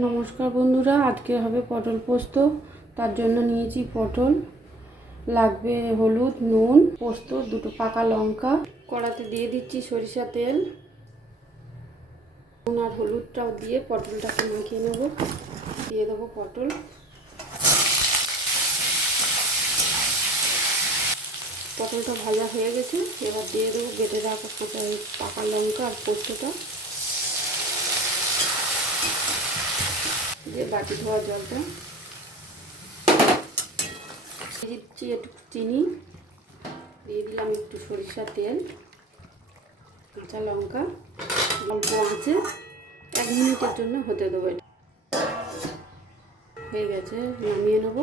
নমস্কার বন্ধুরা, আজকে হবে পটল পোস্ত। তার জন্য নিয়েছি পটল, লাগবে হলুদ, নুন, পোস্ত, দুটো পাকা লঙ্কা। কড়াতে দিয়ে দিচ্ছি সরিষা তেল। নুন আর হলুদটাও দিয়ে পটলটাকে মাখিয়ে নেব। দিয়ে দেবো পটল। পটলটা ভাজা হয়ে গেছে, এবার দিয়ে দেবো বেটে রাখা পাকা লঙ্কা আর পোস্তটা। দিয়ে বাটি ধোয়া জলটা দিয়ে দিচ্ছি, একটু চিনি দিয়ে দিলাম, একটু সরিষার তেল, কাঁচা লঙ্কা, অল্প আঁচে 1 মিনিটের জন্য হতে দেবো। এটা হয়ে গেছে, নামিয়ে নেব।